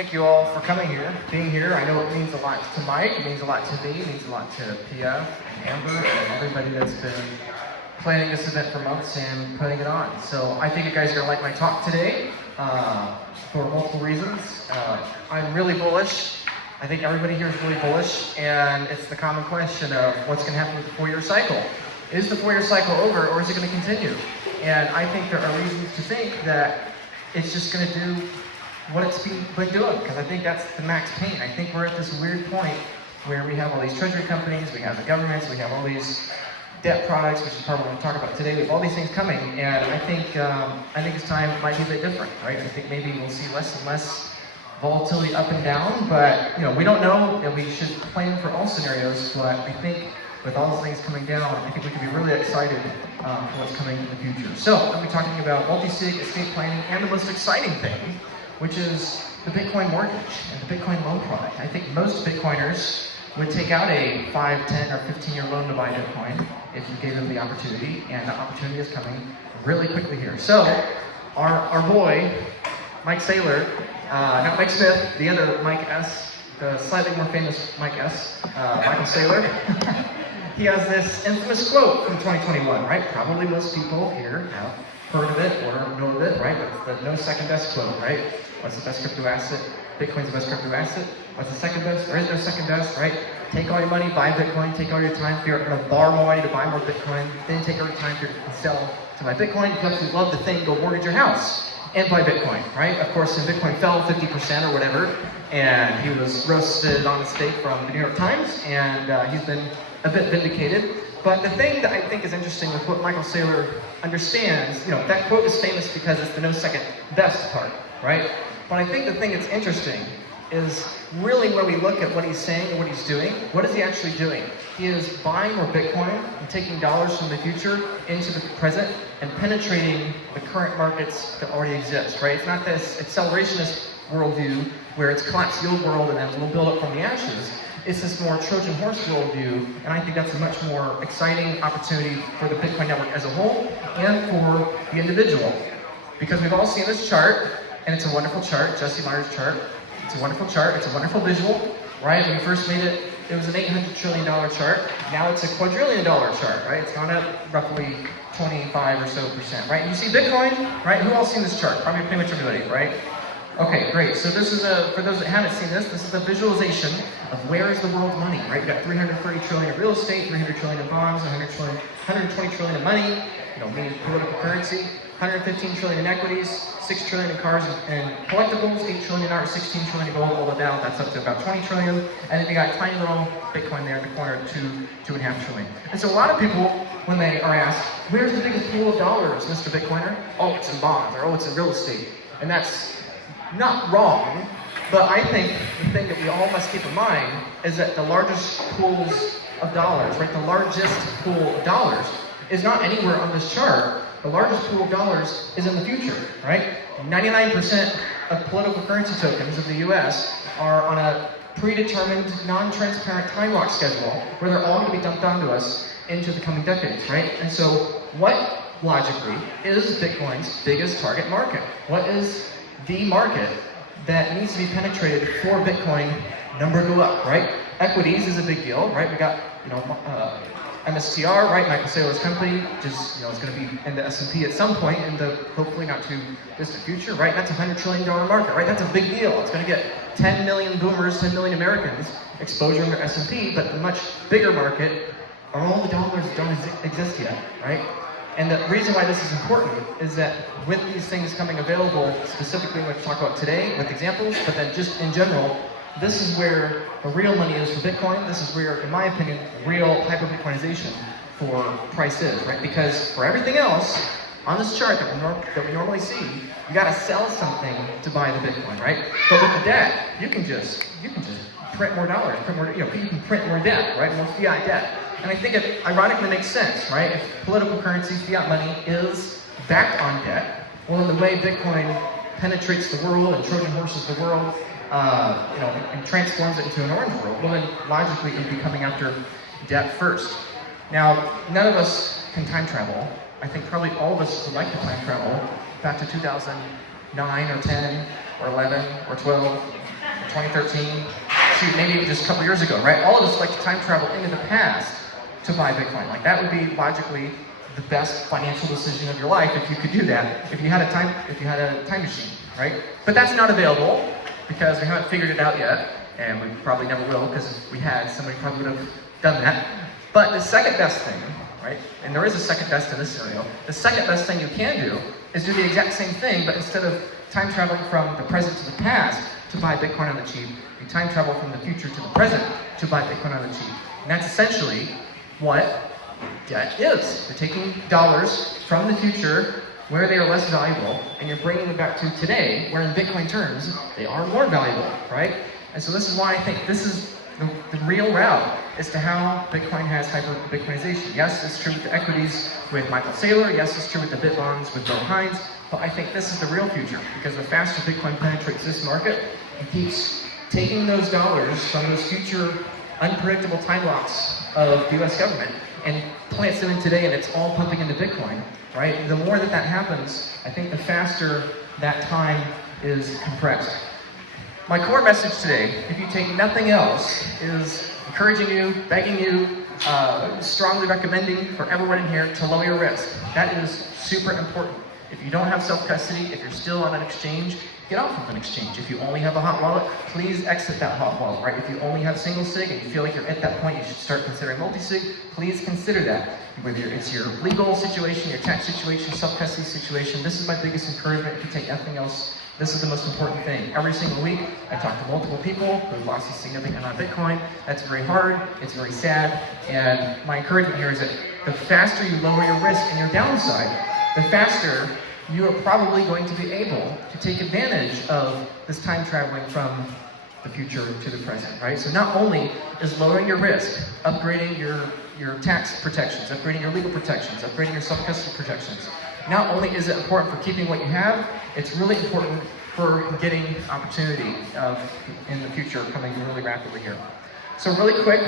thank you all for coming here, being here. I know it means a lot to Mike, it means a lot to me, it means a lot to PF and Amber and everybody that's been planning this event for months and putting it on. So I think you guys are going to like my talk today for multiple reasons. I'm really bullish. I think everybody here is really bullish, and it's the common question of what's going to happen with the 4-year cycle. Is the 4-year cycle over, or is it going to continue? And I think there are reasons to think that it's just going to do what it's been doing, because I think that's the max pain. I think we're at this weird point where we have all these treasury companies, we have the governments, we have all these debt products, which is part of what we'll talk about today. We have all these things coming, and I think this time might be a bit different, right? I think maybe we'll see less and less volatility up and down, but we don't know, and we should plan for all scenarios. But I think with all those things coming down, I think we can be really excited for what's coming in the future. So I'm going to be talking about multi-sig, estate planning, and the most exciting thing, which is the Bitcoin mortgage and the Bitcoin loan product. I think most Bitcoiners would take out a 5, 10, or 15-year loan to buy Bitcoin if you gave them the opportunity, and the opportunity is coming really quickly here. So our boy, Mike Saylor, not Mike Smith, the other Mike S., the slightly more famous Mike S., Michael Saylor, he has this infamous quote from 2021, right? Probably most people here have heard of it or know of it, right? But it's the no second best quote, right? What's the best crypto asset? Bitcoin's the best crypto asset. What's the second best? There is no second best, right? Take all your money, buy Bitcoin, take all your time if you're going to borrow more money to buy more Bitcoin, then take all your time to sell to buy Bitcoin. If you absolutely love the thing, go mortgage your house and buy Bitcoin, right? Of course, when Bitcoin fell 50% or whatever, and he was roasted on a stake from the New York Times, and he's been a bit vindicated. But the thing that I think is interesting with what Michael Saylor understands, that quote is famous because it's the no second best part, right? But I think the thing that's interesting is really when we look at what he's saying and what he's doing, what is he actually doing? He is buying more Bitcoin and taking dollars from the future into the present and penetrating the current markets that already exist, right? It's not this accelerationist worldview where it's collapse yield world and then we'll build up from the ashes. It's this more Trojan horse worldview, and I think that's a much more exciting opportunity for the Bitcoin network as a whole and for the individual. Because we've all seen this chart, and it's a wonderful chart, Jesse Meyer's chart. It's a wonderful chart, it's a wonderful visual, right? When we first made it, it was an $800 trillion chart. Now it's a $250 chart, right? It's gone up roughly 25 or so percent, right? You see Bitcoin, right? Who else seen this chart? Probably pretty much everybody, right? Okay, great. So this is for those that haven't seen this is a visualization of where is the world's money, right? You've got 330 trillion of real estate, 300 trillion of bonds, 120 trillion of money, meaning political currency, 115 trillion in equities, 6 trillion in cars and collectibles, 8 trillion in art, 16 trillion in gold, all the way down, that's up to about 20 trillion. And then you got tiny little Bitcoin there in the corner, 2.5 trillion. And so a lot of people, when they are asked, where's the biggest pool of dollars, Mr. Bitcoiner? Oh, it's in bonds, or oh, it's in real estate. And that's not wrong, but I think the thing that we all must keep in mind is that the largest pools of dollars, right, the largest pool of dollars is not anywhere on this chart. The largest pool of dollars is in the future, right? 99% of political currency tokens of the US are on a predetermined, non-transparent time lock schedule where they're all going to be dumped onto us into the coming decades, right? And so what, logically, is Bitcoin's biggest target market? What is the market that needs to be penetrated for Bitcoin number go up, right? Equities is a big deal, right? We got, MSTR, right? Michael Saylor's company, just, it's going to be in the S&P at some point in the hopefully not too distant future, right? That's a $100 trillion market, right? That's a big deal. It's going to get 10 million boomers, 10 million Americans exposure in the S&P, but the much bigger market are all the dollars that don't exist yet, right? And the reason why this is important is that with these things coming available, specifically what we talk about today with examples, but then just in general, this is where the real money is for Bitcoin. This is where, in my opinion, real hyper-Bitcoinization for price is, right? Because for everything else on this chart that we normally see, you got to sell something to buy the Bitcoin, right? But with the debt, you can just print more dollars, you can print more debt, right? More fiat debt. And I think it ironically makes sense, right? If political currency, fiat money, is backed on debt, well, in the way Bitcoin penetrates the world and Trojan horses the world, and transforms it into an orange world, well then logically it'd be coming after debt first. Now, none of us can time travel. I think probably all of us would like to time travel back to 2009 or 10 or 11 or 12 2013, shoot, maybe just a couple years ago, right? All of us like to time travel into the past to buy Bitcoin. Like that would be logically the best financial decision of your life if you could do that, if you had a time machine, right? But that's not available because we haven't figured it out yet, and we probably never will, because if we had, somebody probably would have done that. But the second best thing, right, and there is a second best in this scenario, the second best thing you can do is do the exact same thing, but instead of time traveling from the present to the past to buy Bitcoin on the cheap, you time travel from the future to the present to buy Bitcoin on the cheap. And that's essentially what debt is. You're taking dollars from the future where they are less valuable, and you're bringing them back to today, where in Bitcoin terms, they are more valuable, right? And so this is why I think this is the real route as to how Bitcoin has hyper-Bitcoinization. Yes, it's true with the equities with Michael Saylor. Yes, it's true with the bit bonds with Bill Hines. But I think this is the real future, because the faster Bitcoin penetrates this market and keeps taking those dollars from those future unpredictable time blocks of the US government and plants them in today, and it's all pumping into Bitcoin, right? The more that happens, I think the faster that time is compressed. My core message today, if you take nothing else, is encouraging you, begging you, strongly recommending for everyone in here to lower your risk. That is super important. If you don't have self-custody, if you're still on an exchange, get off of an exchange. If you only have a hot wallet, please exit that hot wallet, right? If you only have single sig and you feel like you're at that point, you should start considering multi-sig, please consider that. Whether it's your legal situation, your tax situation, self-custody situation, this is my biggest encouragement. If you take nothing else, this is the most important thing. Every single week, I talk to multiple people who lost a significant amount of Bitcoin. That's very hard, it's very sad, and my encouragement here is that the faster you lower your risk and your downside, the faster you are probably going to be able to take advantage of this time traveling from the future to the present, right? So not only is lowering your risk, upgrading your tax protections, upgrading your legal protections, upgrading your self-custody protections, not only is it important for keeping what you have, it's really important for getting opportunity in the future coming really rapidly here. So really quick,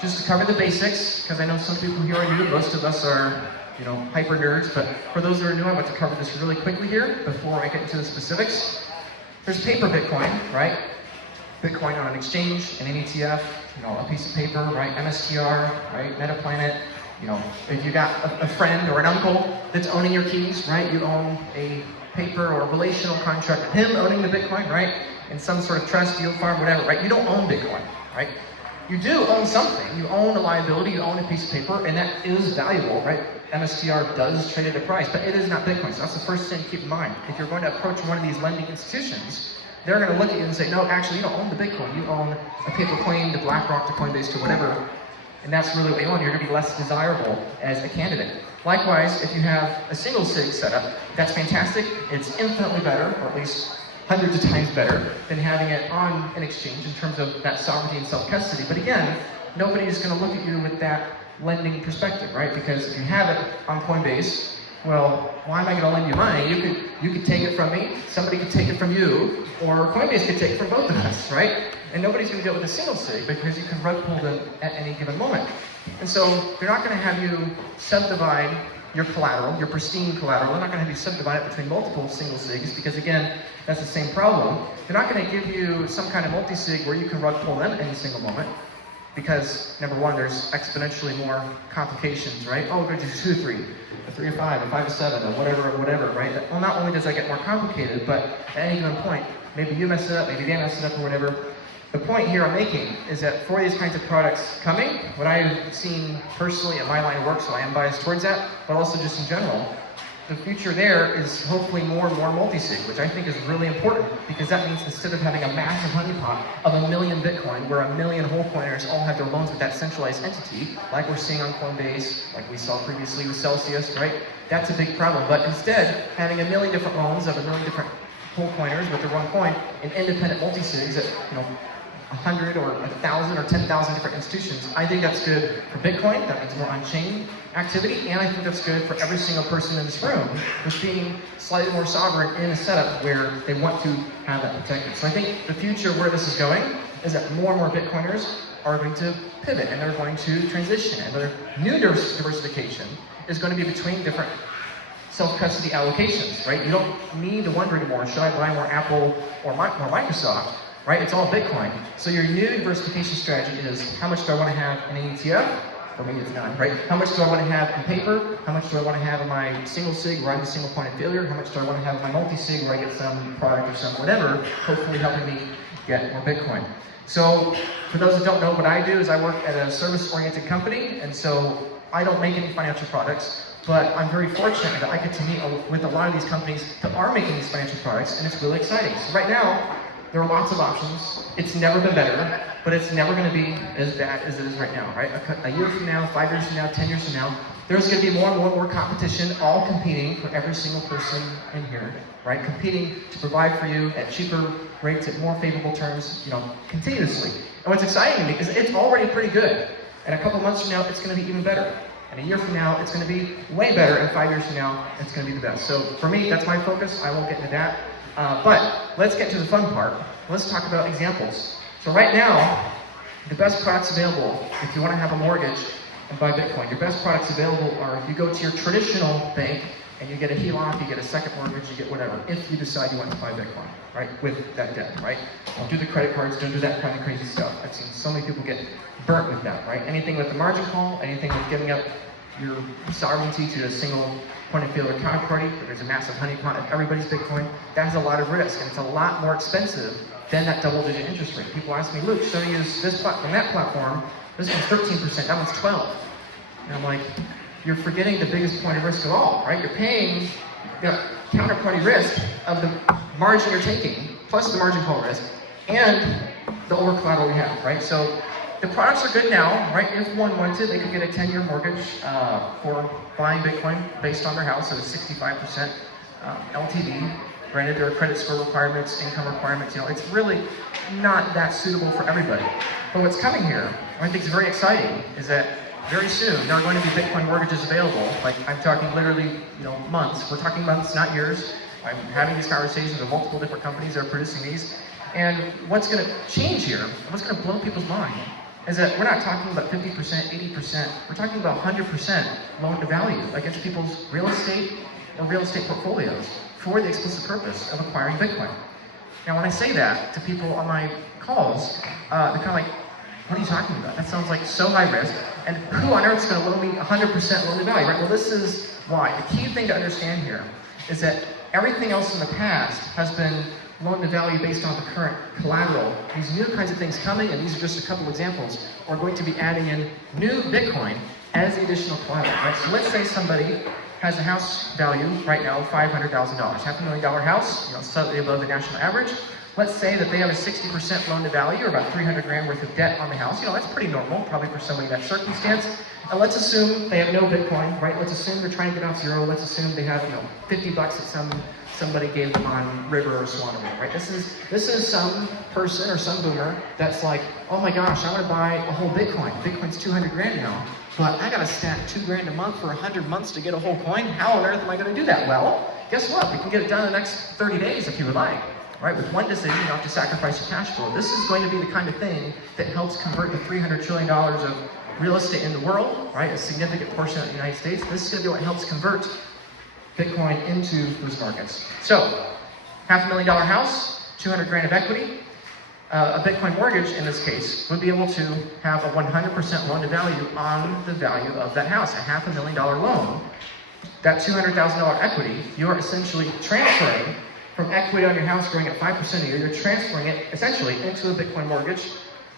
just to cover the basics, because I know some people here are new, most of us are hyper nerds, but for those that are new, I want to cover this really quickly here before I get into the specifics. There's paper Bitcoin, right? Bitcoin on an exchange, an ETF, a piece of paper, right? MSTR, right? Metaplanet. If you got a friend or an uncle that's owning your keys, right? You own a paper or a relational contract with him owning the Bitcoin, right? In some sort of trust, deal farm, whatever, right? You don't own Bitcoin, right? You do own something. You own a liability, you own a piece of paper, and that is valuable, right? MSTR does trade at a price, but it is not Bitcoin. So that's the first thing to keep in mind. If you're going to approach one of these lending institutions, they're going to look at you and say, no, actually, you don't own the Bitcoin. You own a paper coin to BlackRock, to Coinbase, to whatever. And that's really what you own. You're going to be less desirable as a candidate. Likewise, if you have a single sig setup, that's fantastic. It's infinitely better, or at least hundreds of times better than having it on an exchange in terms of that sovereignty and self-custody. But again, nobody's going to look at you with that lending perspective, right? Because if you have it on Coinbase, well, why am I going to lend you money? You could take it from me, somebody could take it from you, or Coinbase could take it from both of us, right? And nobody's going to deal with a single sig because you can rug pull them at any given moment. And so they're not going to have you subdivide your collateral, your pristine collateral. They're not going to have you subdivide it between multiple single sigs because, again, that's the same problem. They're not going to give you some kind of multi-sig where you can rug pull them at any single moment because, number one, there's exponentially more complications, right? Oh, we're going to do 2 to 3, a 3 to 5, a 5 to 7, or whatever, right? Well, not only does that get more complicated, but at any given point, maybe you mess it up, maybe they mess it up, or whatever. The point here I'm making is that for these kinds of products coming, what I've seen personally in my line of work, so I am biased towards that, but also just in general, the future there is hopefully more and more multi-sig, which I think is really important because that means instead of having a massive honeypot of 1 million Bitcoin, where 1 million whole coiners all have their loans with that centralized entity, like we're seeing on Coinbase, like we saw previously with Celsius, right? That's a big problem. But instead, having 1 million different loans of 1 million different whole coiners with their one coin and independent multi-sigs at 100 or 1,000 or 10,000 different institutions, I think that's good for Bitcoin. That means more on-chain activity, and I think that's good for every single person in this room who's being slightly more sovereign in a setup where they want to have that protected. So I think the future where this is going is that more and more Bitcoiners are going to pivot and they're going to transition, and their new diversification is going to be between different self-custody allocations, right? You don't need to wonder anymore, should I buy more Apple or more Microsoft? right? It's all Bitcoin. So your new diversification strategy is, how much do I want to have in an ETF? For me, it's none, right? How much do I want to have in paper? How much do I want to have in my single sig where I'm the single point of failure? How much do I want to have in my multi-sig where I get some product or some whatever, hopefully helping me get more Bitcoin? So for those that don't know, what I do is I work at a service-oriented company, and so I don't make any financial products, but I'm very fortunate that I get to meet with a lot of these companies that are making these financial products, and it's really exciting. So right now, there are lots of options. It's never been better, but it's never going to be as bad as it is right now, right? A year from now, 5 years from now, 10 years from now, there's going to be more and more competition, all competing for every single person in here, right? Competing to provide for you at cheaper rates, at more favorable terms, continuously. And what's exciting to me is it's already pretty good. And a couple months from now, it's going to be even better. And a year from now, it's going to be way better. And 5 years from now, it's going to be the best. So for me, that's my focus. I won't get into that. But let's get to the fun part. Let's talk about examples. So right now, the best products available, if you want to have a mortgage and buy Bitcoin, your best products available are you go to your traditional bank and you get a HELOC, you get a second mortgage, you get whatever, if you decide you want to buy Bitcoin, right, with that debt, right? Don't do the credit cards, don't do that kind of crazy stuff. I've seen so many people get burnt with that, right? Anything with the margin call, anything with giving up your sovereignty to a single point of failure counterparty, there's a massive honeypot of everybody's Bitcoin, that has a lot of risk, and it's a lot more expensive than that double-digit interest rate. People ask me, Luke, so I use this platform, that platform, this one's 13%, that one's 12%. And I'm like, you're forgetting the biggest point of risk of all, right? You're paying counterparty risk of the margin you're taking, plus the margin call risk, and the over collateral we have, right? So the products are good now, right? If one wanted, they could get a 10-year mortgage for buying Bitcoin based on their house at a 65% LTV. Granted, there are credit score requirements, income requirements, it's really not that suitable for everybody. But what's coming here, what I think is very exciting, is that very soon there are going to be Bitcoin mortgages available. Like, I'm talking literally, months. We're talking months, not years. I'm having these conversations with multiple different companies that are producing these. And what's going to change here, what's going to blow people's mind, is that we're not talking about 50%, 80%. We're talking about 100% loan to value against people's real estate or real estate portfolios for the explicit purpose of acquiring Bitcoin. Now, when I say that to people on my calls, they're kind of like, what are you talking about? That sounds like so high risk. And who on earth is going to loan me 100% loan to value, right? Well, this is why. The key thing to understand here is that everything else in the past has been loan to value based on the current collateral. These new kinds of things coming, and these are just a couple examples, are going to be adding in new Bitcoin as the additional collateral, right? So let's say somebody has a house value right now of $500,000, $500,000 house, slightly above the national average. Let's say that they have a 60% loan to value, or about 300 grand worth of debt on the house. That's pretty normal, probably for somebody in that circumstance. And let's assume they have no Bitcoin, right? Let's assume they're trying to get off zero. Let's assume they have, $50 that somebody gave them on River or Swanaway, right? This is some person or some boomer that's like, oh my gosh, I want to buy a whole Bitcoin. Bitcoin's 200 grand now, but I got to stack 2 grand a month for 100 months to get a whole coin. How on earth am I going to do that? Well, guess what? We can get it done in the next 30 days if you would like. Right, with one decision, you don't have to sacrifice your cash flow. This is going to be the kind of thing that helps convert the $300 trillion of real estate in the world, right, a significant portion of the United States. This is going to be what helps convert Bitcoin into those markets. So, $500,000 house, 200 grand of equity. A Bitcoin mortgage, in this case, would be able to have a 100% loan to value on the value of that house, a $500,000 loan. That $200,000 equity, you are essentially transferring from equity on your house growing at 5% a year, you're transferring it essentially into a Bitcoin mortgage.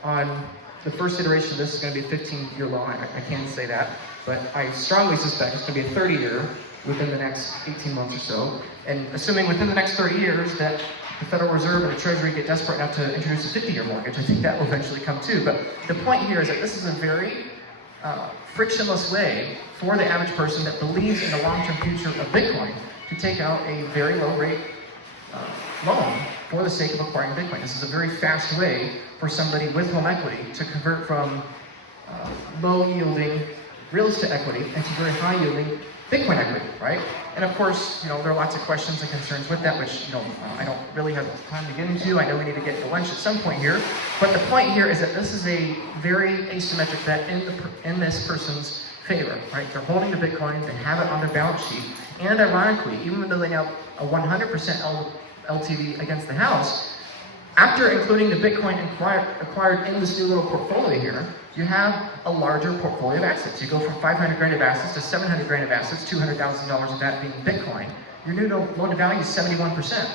On the first iteration of this is going to be a 15-year loan. I can't say that, but I strongly suspect it's going to be a 30-year within the next 18 months or so. And assuming within the next 30 years that the Federal Reserve and the Treasury get desperate enough to introduce a 50-year mortgage, I think that will eventually come too. But the point here is that this is a very frictionless way for the average person that believes in the long-term future of Bitcoin to take out a very low rate loan for the sake of acquiring Bitcoin. This is a very fast way for somebody with home equity to convert from low-yielding real estate equity into very high-yielding Bitcoin equity, right? And of course, there are lots of questions and concerns with that, which I don't really have time to get into. I know we need to get to lunch at some point here, but the point here is that this is a very asymmetric bet in this person's favor, right? They're holding the Bitcoin, they have it on their balance sheet, and ironically, even though they have a 100% LTV against the house, After including the Bitcoin acquired in this new little portfolio here, you have a larger portfolio of assets. You go from 500 grand of assets to 700 grand of assets, $200,000 of that being Bitcoin. Your new loan to value is 71%.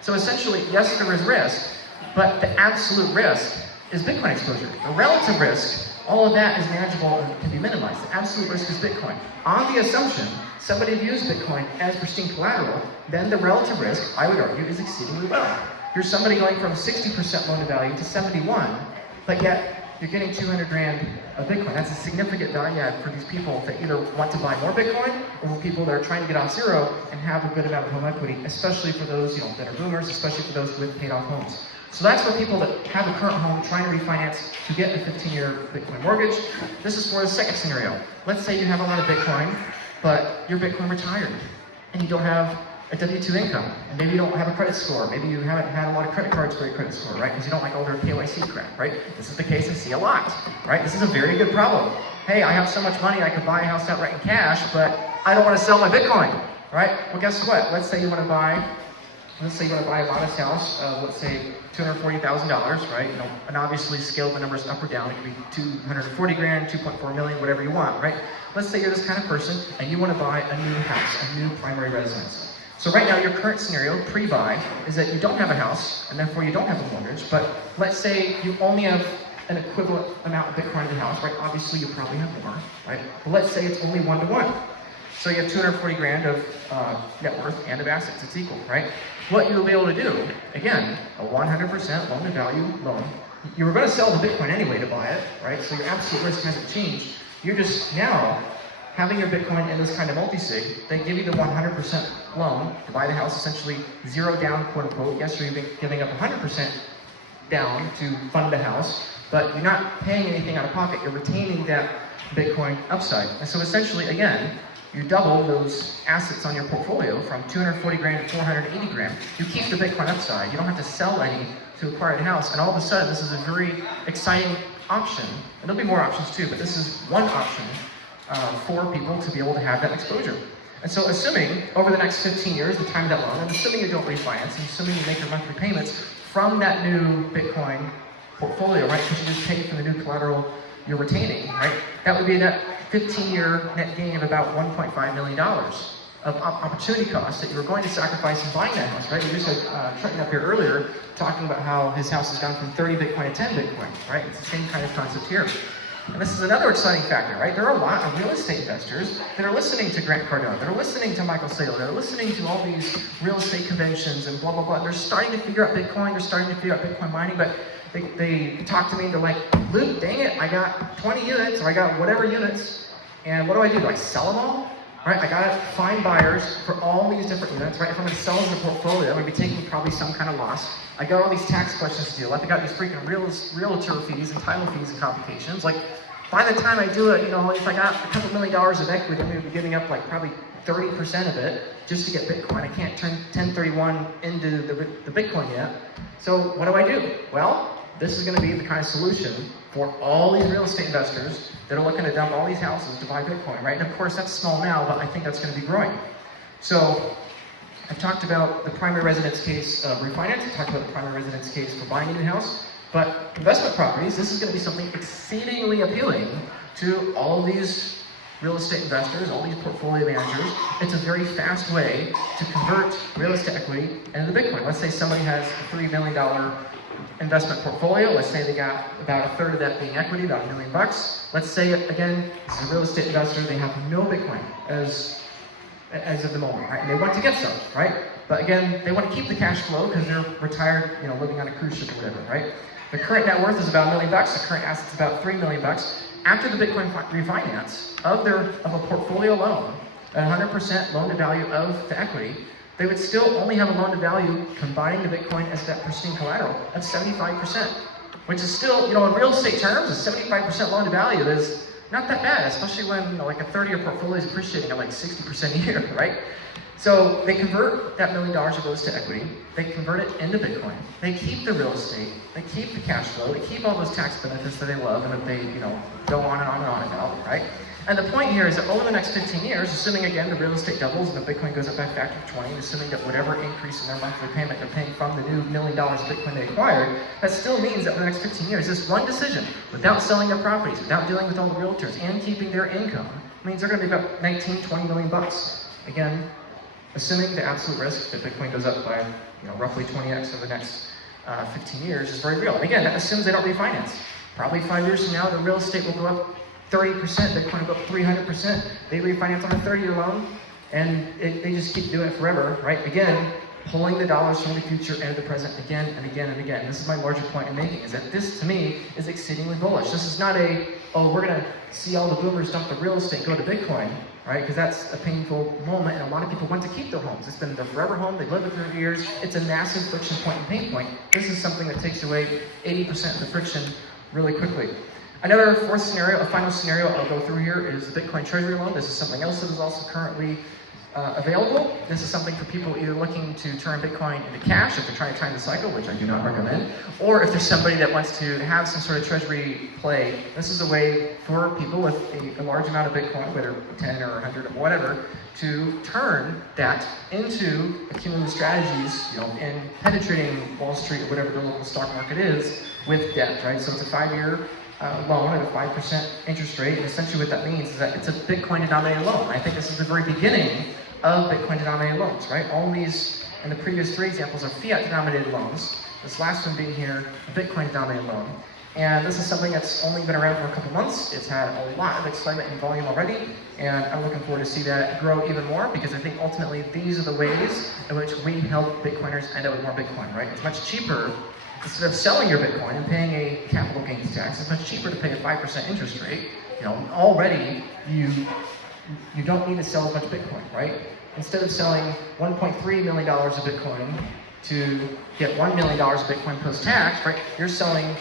So essentially, yes, there is risk, but the absolute risk is Bitcoin exposure. The relative risk, all of that is manageable and can be minimized. The absolute risk is Bitcoin. On the assumption somebody views Bitcoin as pristine collateral, then the relative risk, I would argue, is exceedingly low. You're somebody going from 60% loan to value to 71, but yet you're getting 200 grand of Bitcoin. That's a significant value add for these people that either want to buy more Bitcoin or for people that are trying to get off zero and have a good amount of home equity, especially for those that are boomers, especially for those with paid off homes. So that's for people that have a current home trying to refinance to get a 15-year Bitcoin mortgage. This is for the second scenario. Let's say you have a lot of Bitcoin, but you're Bitcoin retired and you don't have a W-2 income. And maybe you don't have a credit score. Maybe you haven't had a lot of credit cards for your credit score, right? Because you don't like all their KYC crap, right? This is the case I see a lot, right? This is a very good problem. Hey, I have so much money I could buy a house outright in cash, but I don't want to sell my Bitcoin, right? Well, guess what? Let's say you want to buy a modest house, let's say $240,000, right? And obviously scale the numbers up or down. It could be 240 grand, 2.4 million, whatever you want, right? Let's say you're this kind of person and you want to buy a new house, a new primary residence. So right now, your current scenario, pre-buy, is that you don't have a house, and therefore you don't have a mortgage, but let's say you only have an equivalent amount of Bitcoin in the house, right? Obviously, you probably have more, right? But let's say it's only 1-to-1. So you have 240 grand of net worth and of assets. It's equal, right? What you'll be able to do, again, a 100% loan-to-value loan. You were going to sell the Bitcoin anyway to buy it, right? So your absolute risk hasn't changed. You're just now having your Bitcoin in this kind of multi-sig. They give you the 100% loan to buy the house, essentially zero down, quote unquote. Yes, you're giving up 100% down to fund the house, but you're not paying anything out of pocket. You're retaining that Bitcoin upside. And so essentially, again, you double those assets on your portfolio from 240 grand to 480 grand. You keep the Bitcoin upside. You don't have to sell any to acquire the house. And all of a sudden, this is a very exciting option. And there'll be more options too, but this is one option for people to be able to have that exposure. And so assuming over the next 15 years, the time of that loan, and assuming you don't refinance, and assuming you make your monthly payments from that new Bitcoin portfolio, right, because you just take it from the new collateral you're retaining, right, that would be that 15-year net gain of about $1.5 million of opportunity costs that you were going to sacrifice in buying that house, right? We just had Trenton up here earlier talking about how his house has gone from 30 Bitcoin to 10 Bitcoin, right? It's the same kind of concept here. And this is another exciting factor, right? There are a lot of real estate investors that are listening to Grant Cardone, that are listening to Michael Saylor, that are listening to all these real estate conventions and blah, blah, blah. They're starting to figure out Bitcoin, they're starting to figure out Bitcoin mining, but they talk to me and they're like, Luke, dang it, I got 20 units, or I got whatever units, and what do? Do I sell them all? Right? I gotta find buyers for all these different units, right? If I'm gonna sell as a portfolio, I'm gonna be taking probably some kind of loss. I got all these tax questions to deal with. I got these freaking realtor fees and title fees and complications. Like, by the time I do it, if I got a couple $1 million of equity, I'm gonna be giving up probably 30% of it just to get Bitcoin. I can't turn 1031 into the Bitcoin yet. So what do? Well, this is gonna be the kind of solution for all these real estate investors that are looking to dump all these houses to buy Bitcoin, right? And of course, that's small now, but I think that's going to be growing. So I've talked about the primary residence case refinance. I've talked about the primary residence case for buying a new house. But investment properties, this is going to be something exceedingly appealing to all of these real estate investors, all these portfolio managers. It's a very fast way to convert real estate equity into Bitcoin. Let's say somebody has a $3 million investment portfolio. Let's say they got about a third of that being equity, about $1 million. Let's say, again, this is a real estate investor, they have no Bitcoin as of the moment, right? And they want to get some, right? But again, they want to keep the cash flow because they're retired, living on a cruise ship or whatever, right? The current net worth is about $1 million. The current assets about $3 million. After the Bitcoin refinance of a portfolio loan, at 100% loan to value of the equity, they would still only have a loan to value combining the Bitcoin as that pristine collateral of 75%, which is still, in real estate terms, a 75% loan to value is not that bad, especially when like a 30-year portfolio is appreciating at 60% a year, right? So they convert that $1 million of those to equity, they convert it into Bitcoin, they keep the real estate, they keep the cash flow, they keep all those tax benefits that they love and that they, go on and on and on about, right? And the point here is that over the next 15 years, assuming again the real estate doubles and the Bitcoin goes up by a factor of 20, assuming that whatever increase in their monthly payment they're paying from the new $1 million of Bitcoin they acquired, that still means that for the next 15 years, this one decision, without selling their properties, without dealing with all the realtors, and keeping their income, means they're going to be about 19, 20 million bucks. Again, assuming the absolute risk that Bitcoin goes up by roughly 20x over the next 15 years is very real. And again, that assumes they don't refinance. Probably 5 years from now, the real estate will go up 30%, Bitcoin will go up 300%. They refinance on a 30-year loan, and they just keep doing it forever, right? Again, pulling the dollars from the future into the present again and again and again. This is my larger point I'm making, is that this, to me, is exceedingly bullish. This is not we're going to see all the boomers dump the real estate, go to Bitcoin, right? Because that's a painful moment, and a lot of people want to keep their homes. It's been their forever home. They've lived with it for years. It's a massive friction point and pain point. This is something that takes away 80% of the friction really quickly. Another fourth scenario, a final scenario I'll go through here, is the Bitcoin Treasury loan. This is something else that is also currently available. This is something for people either looking to turn Bitcoin into cash if they're trying to time the cycle, which I do not recommend, or if there's somebody that wants to have some sort of treasury play. This is a way for people with a large amount of Bitcoin, whether 10 or 100 or whatever, to turn that into accumulative strategies, in penetrating Wall Street or whatever the local stock market is with debt, right? So it's a 5-year loan at a 5% interest rate, and essentially what that means is that it's a Bitcoin-denominated loan. I think this is the very beginning of Bitcoin-denominated loans, right? All these, in the previous 3 examples, are fiat-denominated loans. This last one being here, a Bitcoin-denominated loan. And this is something that's only been around for a couple months. It's had a lot of excitement and volume already, and I'm looking forward to see that grow even more, because I think ultimately these are the ways in which we help Bitcoiners end up with more Bitcoin, right? It's much cheaper. Instead of selling your Bitcoin and paying a capital gains tax, it's much cheaper to pay a 5% interest rate. Already you don't need to sell as much Bitcoin, right? Instead of selling $1.3 million of Bitcoin to get $1 million of Bitcoin post-tax, right? You're selling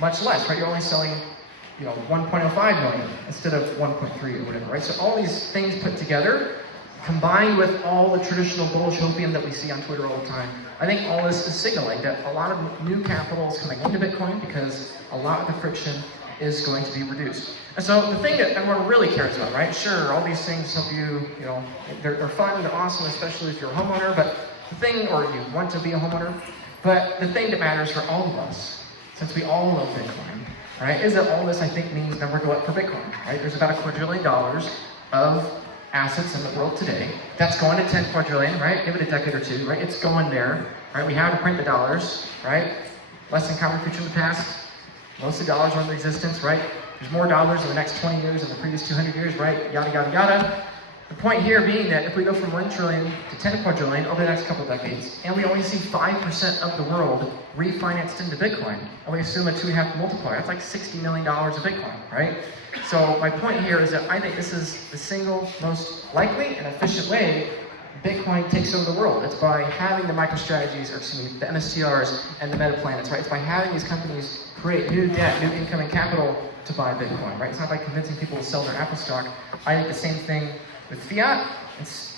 much less, right? You're only selling, 1.05 million instead of 1.3 or whatever, right? So all these things put together, combined with all the traditional bullish hopium that we see on Twitter all the time, I think all this is signaling that a lot of new capital is coming into Bitcoin because a lot of the friction is going to be reduced. And so the thing that everyone really cares about, right? Sure, all these things help you, they're fun, they're awesome, especially if you're a homeowner, but the thing, or you want to be a homeowner, but the thing that matters for all of us, since we all love Bitcoin, right, is that all this, I think, means number go up for Bitcoin, right? There's about $2 quadrillion of assets in the world today. That's going to 10 quadrillion, right? Give it a decade or two, right? It's going there, right? We have to print the dollars, right? Less than common future in the past. Most of the dollars are in existence, right? There's more dollars in the next 20 years than the previous 200 years, right? Yada, yada, yada. The point here being that if we go from 1 trillion to 10 quadrillion over the next couple decades, and we only see 5% of the world refinanced into Bitcoin, and we assume a 2.5 multiplier, that's like $60 million of Bitcoin, right? So my point here is that I think this is the single most likely and efficient way Bitcoin takes over the world. It's by having the MicroStrategies, or excuse me, the MSTRs and the MetaPlanets, right? It's by having these companies create new debt, new income and capital to buy Bitcoin, right? It's not by convincing people to sell their Apple stock. I think the same thing with fiat. It's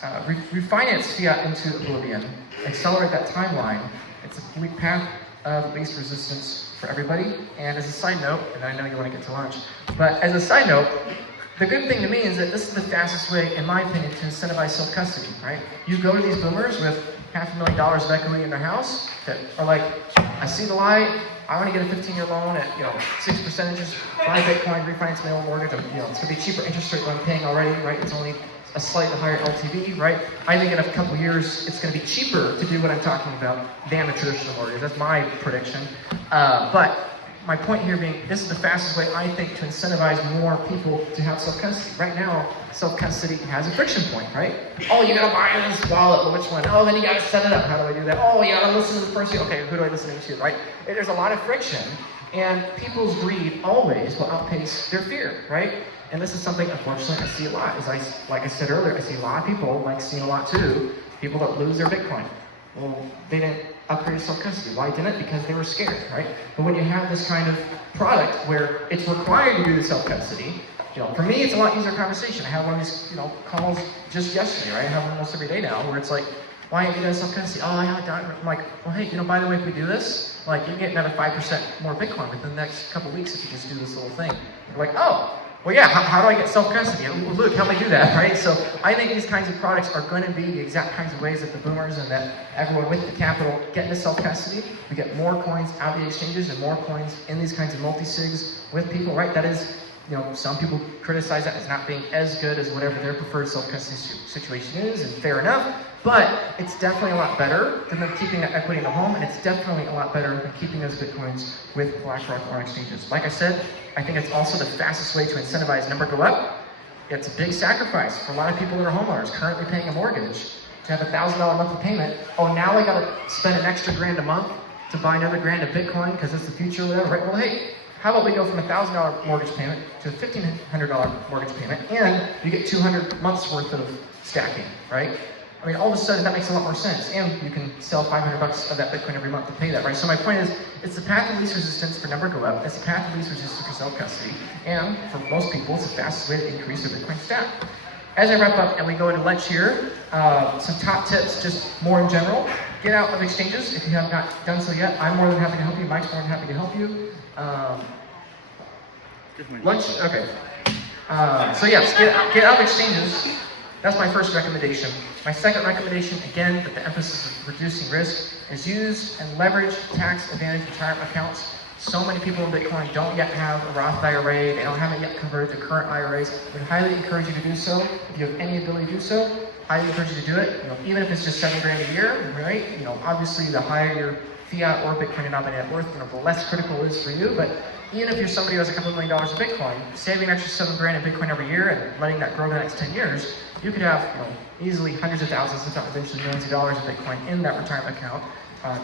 refinance fiat into oblivion, accelerate that timeline. It's a complete path of least resistance for everybody. And as a side note, and I know you want to get to lunch, but as a side note, the good thing to me is that this is the fastest way, in my opinion, to incentivize self-custody, right? You go to these boomers with $500,000 of equity in their house that are like, I see the light, I want to get a 15-year loan at 6% interest, buy Bitcoin, refinance my own mortgage, it's going to be cheaper interest rate than I'm paying already, right? It's only a slightly higher LTV, right? I think in a couple of years, it's going to be cheaper to do what I'm talking about than a traditional mortgage. That's my prediction. But my point here being, this is the fastest way, I think, to incentivize more people to have self-custody. Right now, self-custody has a friction point, right? Oh, you gotta buy this wallet, well, which one? Oh, then you gotta set it up. How do I do that? Oh, you gotta listen to the person. Okay, who do I listen to, right? There's a lot of friction, and people's greed always will outpace their fear, right? And this is something, unfortunately, I see a lot. Like I said earlier, I see a lot of people, like seeing a lot too, people that lose their Bitcoin. Well, they didn't upgrade self-custody. Why didn't it? Because they were scared, right? But when you have this kind of product where it's required to do the self-custody, for me, it's a lot easier conversation. I have one of these, calls just yesterday, right? I have one almost every day now, where it's like, why haven't you done self-custody? Oh, I haven't done it. I'm like, well, hey, by the way, if we do this, like, you can get another 5% more Bitcoin within the next couple of weeks if you just do this little thing. You're like, oh, Well, yeah, how do I get self-custody? Luke, help me do that, right? So I think these kinds of products are going to be the exact kinds of ways that the boomers and that everyone with the capital get into self-custody. We get more coins out of the exchanges and more coins in these kinds of multi-sigs with people, right? That is, some people criticize that as not being as good as whatever their preferred self-custody situation is, and fair enough. But it's definitely a lot better than them keeping that equity in the home, and it's definitely a lot better than keeping those Bitcoins with BlackRock on exchanges. Like I said, I think it's also the fastest way to incentivize number go up. It's a big sacrifice for a lot of people that are homeowners currently paying a mortgage to have a $1,000 monthly payment. Oh, now I gotta spend an extra grand a month to buy another grand of Bitcoin because it's the future or whatever, right? Well, hey, how about we go from a $1,000 mortgage payment to a $1,500 mortgage payment, and you get 200 months worth of stacking, right? I mean, all of a sudden that makes a lot more sense, and you can sell 500 bucks of that Bitcoin every month to pay that, right? So my point is, it's the path of least resistance for number go up, it's the path of least resistance for self-custody, and for most people, it's the fastest way to increase their Bitcoin stack. As I wrap up and we go into lunch here, some top tips, just more in general. Get out of exchanges if you have not done so yet. I'm more than happy to help you. Mike's more than happy to help you. Lunch, okay. So yes, get out of exchanges. That's my first recommendation. My second recommendation, again, with the emphasis of reducing risk, is use and leverage tax advantage retirement accounts. So many people in Bitcoin don't yet have a Roth IRA, they haven't yet converted to current IRAs. I would highly encourage you to do so. If you have any ability to do so, highly encourage you to do it. Even if it's just $7 grand a year, right? Obviously the higher your fiat or Bitcoin denominated net worth, the less critical it is for you. But even if you're somebody who has a couple $1 million of Bitcoin, saving an extra $7 grand in Bitcoin every year and letting that grow the next 10 years, you could have easily hundreds of thousands, if not eventually millions of dollars of Bitcoin in that retirement account,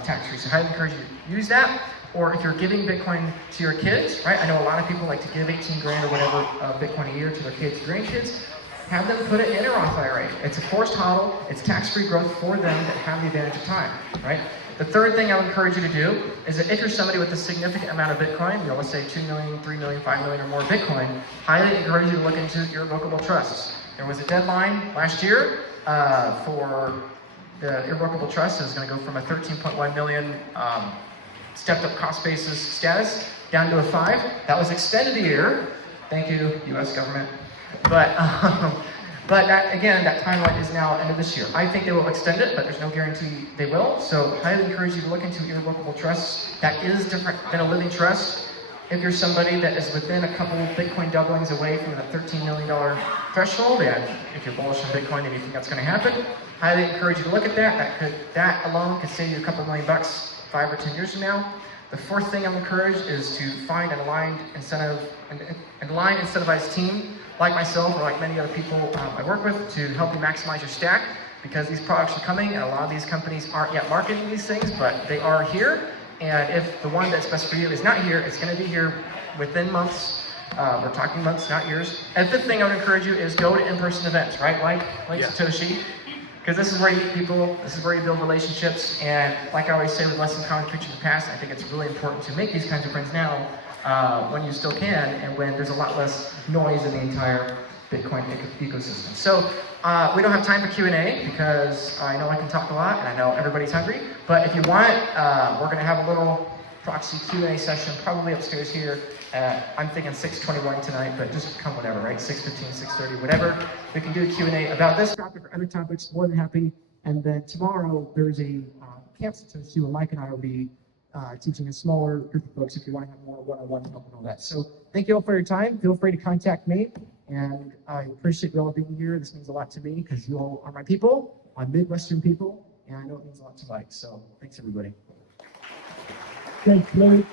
tax-free. So I highly encourage you to use that. Or if you're giving Bitcoin to your kids, right? I know a lot of people like to give 18 grand or whatever Bitcoin a year to their kids or grandkids. Have them put it in a Roth IRA. It's a forced hodl. It's tax-free growth for them that have the advantage of time, right? The third thing I would encourage you to do is that if you're somebody with a significant amount of Bitcoin, let's say 2 million, 3 million, 5 million or more Bitcoin, highly encourage you to look into your irrevocable trusts. There was a deadline last year for the irrevocable trust. It was going to go from a 13.1 million stepped up cost basis status down to a 5. That was extended a year. Thank you, US government. But that, again, that timeline is now end of this year. I think they will extend it, but there's no guarantee they will. So highly encourage you to look into irrevocable trusts. That is different than a living trust. If you're somebody that is within a couple Bitcoin doublings away from the $13 million threshold, and if you're bullish on Bitcoin and you think that's going to happen, highly encourage you to look at that. That alone could save you a couple $1 million 5 or 10 years from now. The fourth thing I'm encouraged is to find an aligned incentivized team like myself or like many other people I work with to help you maximize your stack, because these products are coming and a lot of these companies aren't yet marketing these things, but they are here. And if the one that's best for you is not here, it's going to be here within months. We're talking months, not years. And the fifth thing I would encourage you is go to in-person events, right? Like yeah. Satoshi. Because this is where you meet people, this is where you build relationships, and like I always say with less than common creature in the past, I think it's really important to make these kinds of friends now when you still can, and when there's a lot less noise in the entire Bitcoin ecosystem. So we don't have time for Q&A because I know I can talk a lot, and I know everybody's hungry, but if you want, we're going to have a little proxy Q&A session probably upstairs here. I'm thinking 6:21 tonight, but just come whenever, right? 6:15, 6:30, whatever. We can do a Q&A about this topic or other topics, more than happy. And then tomorrow, there's a camp Satoshi where Mike and I will be teaching a smaller group of folks if you want to have more one-on-one help and all that. So thank you all for your time. Feel free to contact me. And I appreciate you all being here. This means a lot to me because you all are my people. I'm Midwestern people, and I know it means a lot to Mike. So thanks, everybody. Thanks, Luke.